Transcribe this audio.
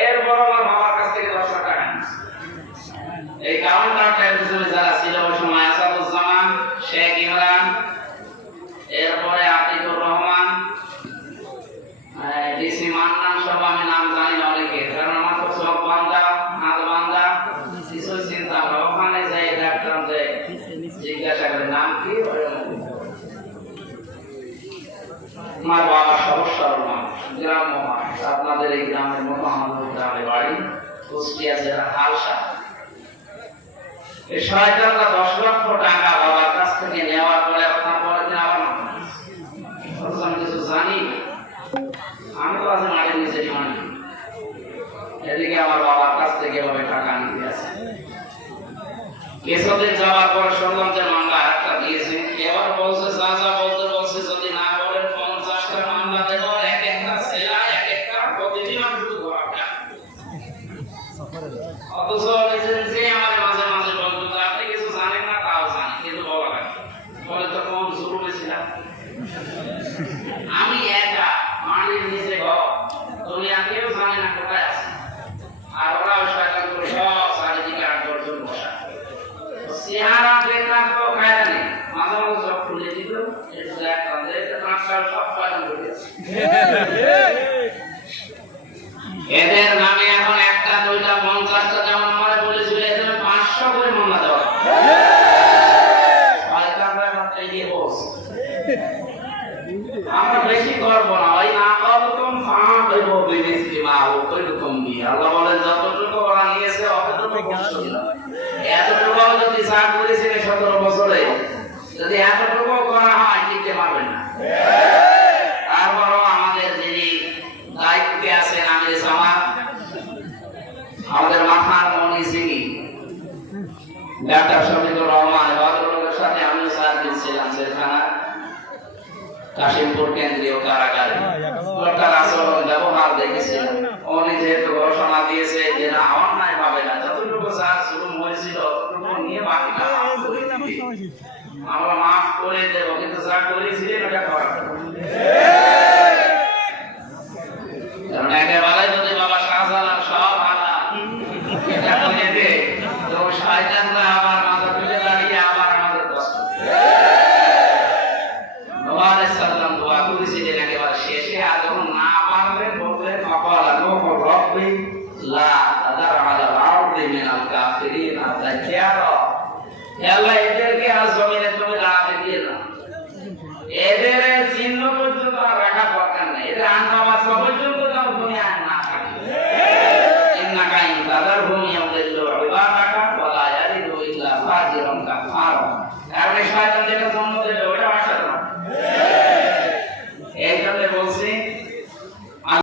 এরপর আমার বাবার কাছ থেকে 10 টাকা এই কাউন্টারটার পিছনে যারা ছিল ওই সময় আসাদুজ্জামান, শেখ ইমরান, এরপরে আতিকুর রহমান, ডিসি মান্নান, সব আমি নাম জানি না অনেকে, কারণ আমার তো সব বান্দা হাত বান্দা কিছু চিন্তা আমরা ওখানে যাই ডাক্তার যে জিজ্ঞাসা করে নাম কি। আমার বাবা সমস্যার মানুষ, গ্রাম্য মানুষ, আপনাদের এই গ্রামের মতো আমাদের গ্রামে বাড়ি, কুষ্টিয়া জেলা হালসা। এই শয়তানরা 10 লক্ষ টাকা বাবার কাছ থেকে নেওয়ার পরে আপনার পরের দিন আবার আমি কিছু জানি, আমি তো আজ মাঠের নিচে শুনি, এদিকে আমার বাবার কাছ থেকে এভাবে টাকা নিতে আছে। কিছুদিন যাওয়ার পরে শুনলাম যে মামলা একটা দিয়েছে, এবার বলছে যা যা বলতে বলছে যদি না বলেন 50টা মামলা দেবো, এক একটা সেলা এক একটা প্রতিদিন আমি শুধু ঘোরাটা। অথচ যে আমার মাঝে মাঝে বলতো আপনি কিছু জানেন না, তাও জানি, কিন্তু বলা লাগে বলে তো কোন জরুরি ছিলাম আমি একা মাটির নিচে ঘর, দুনিয়া কেউ জানে না কোথায় আছে, আর ওরা শয়তান করে সব চারিদিকে 8-10 জন বসা, চেহারা দেখলাম তো কায়দা নেই, মাঝে মাঝে সব খুলে দিত, একটু দেখলাম যে এটা ট্রান্সফার সব শয়তান করে আছে। এদের নামে এখন একটা 2টা 50টা যেমন আমারে বলেছিল, এদের 500 করে মামলা দেওয়া শয়তানরা মাত্র দিয়ে বসে। আমরা বেশি করব না, ওই না করতুম ফাঁড়ব বিনিসি মা ও কইরকম বি, আল্লাহ বলেন যতটুকু ওরা নিয়েছে অতটুকু কষ্ট দিল, এতটুকু যদি যা করেছে 17 বছরে যদি এতটুকু করা হয় টিকতে পারবেন না। তারপরও আমাদের যিনি দায়িত্বে আছেন আমির জামাত, আমাদের মাথার মনি সিংই ডাক্তার শফিকুর রহমান, ভদ্রলোকের সাথে আমিও সার্ভিস ছিলাম সেখানে কাশিমপুর কেন্দ্রীয় কারাগারে, লোকটার আচরণ ব্যবহার দেখেছিলাম। উনি যেহেতু ঘোষণা দিয়েছে যে না অন্যায় ভাবে না, যতটুকু চার শুরু হয়েছিল ততটুকু নিয়ে বাকিটা আমরা মাফ করে দেবো, কিন্তু যা করেছিলেন ওটা করা কারণ একেবারে যদি বাবা শাহজালাল সব হারা এটা করে দে তো শয়তানরা আবার মাথা তুলে দাঁড়িয়ে আবার আমাদের কষ্ট। সাল্লাম দোয়া করেছিলেন একেবারে শেষে, আর যখন না পারবেন বললেন অকাল আনুহ রব্বি লা তাদার আলা আরদি মিনাল কাফিরিন আদাইয়ারা, হে আল্লাহ এদেরকে আজ জমিনে তুমি রাখতে দিও না, এদের চিহ্ন পর্যন্ত আর রাখা দরকার নেই, এদের আন্না বাসা পর্যন্ত দাও দুনিয়ায় না থাকে। ইন্নাকা ইন তাদারহুম ইয়াউদিল্লু ইবাদাকা ওয়া লা ইয়ালিদু ইল্লা ফাজিরান কাফারা। আর এই শয়তান যেটা জন্ম দেবে